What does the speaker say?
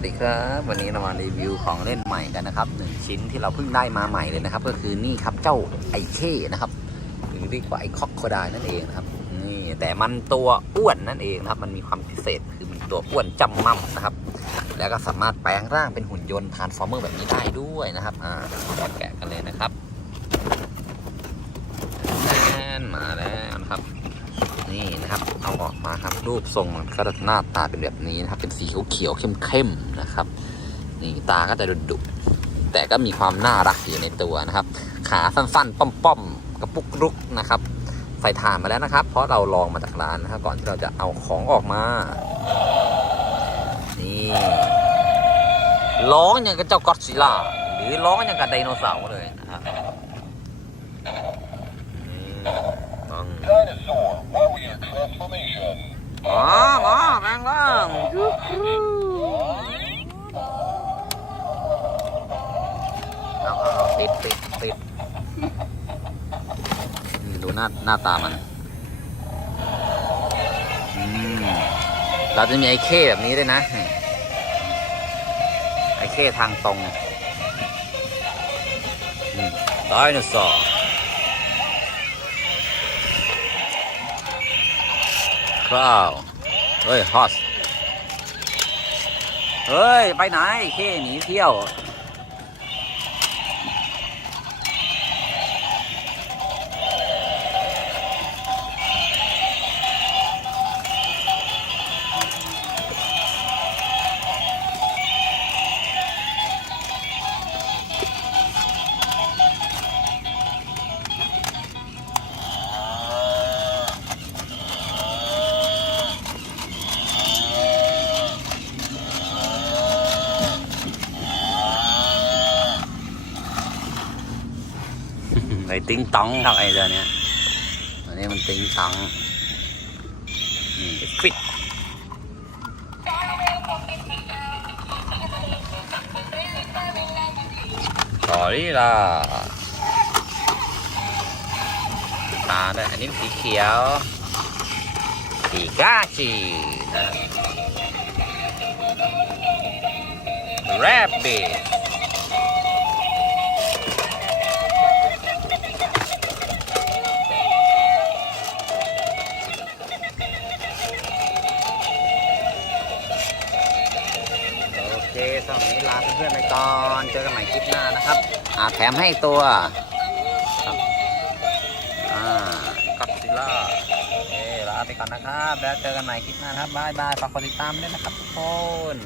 วัสดีครับวันนี้เรามารีวิวของเล่นใหม่กันนะครับหนึ่งชิ้นที่เราเพิ่งได้มาใหม่เลยนะครับ ก็คือนี่ครับเจ้าไอเข้นะครับหรือเรียกว่าไอคอกโคไดนั่นเองนะครับนี่แต่มันตัวอ้วนนั่นเองนะครับ มันมีความพิเศษคือมันตัวอ้วนจำมั่มนะครับ แล้วก็สามารถแปลงร่างเป็นหุ่นยนต์ทานฟอร์เมอร์แบบนี้ได้ด้วยนะครับอ่าแกะกันเลยนะครับแน่นมาแล้วนะครับ นะครับ เอาออกมาครับ รูปทรงมันก็จะหน้าตาเป็นแบบนี้นะครับ เป็นสีเขียวๆเข้มๆนะครับ นี่ตาก็จะดุๆแต่ก็มีความน่ารักอยู่ในตัวนะครับ ขาสั้นๆ ป้อมๆ กระปุกรุกนะครับ ใส่ถ่านมาแล้วนะครับ เพราะเราลองมาจากร้านนะครับ ก่อนที่เราจะเอาของออกมา นี่ร้องอย่างกับเจ้าก็อดซิล่าหรือร้องอย่างกับไดโนเสาร์เลย ติดติดติดนี่ดูหน้าหน้าตามันอืมเราจะมีไอ้เข้แบบนี้ด้วยนะ ไอ้เข้ทางตรงไดโนเสาร์คราวเฮ้ย ฮอส เฮ้ย ไปไหนเข้หนีเที่ยว ไอ้ติ้งตองครับไอ้เจ้าเนี้ยอันนี้มันติ้งตองนี่ควิดต่อนี่ล่ะตาด้วยอันนี้สีเขียวสีกาชีนะแรบบิท เคสำหรับวันนี้ลาเพื่อนๆไปก่อนเจอกันใหม่คลิปหน้านะครับอาแถมให้ตัวครับอ่ากับซิล่าโอเคลาไปก่อนนะครับ แล้วเจอกันใหม่คลิปหน้านะครับบายบายฝากกดติดตามด้วยนะครับทุกคน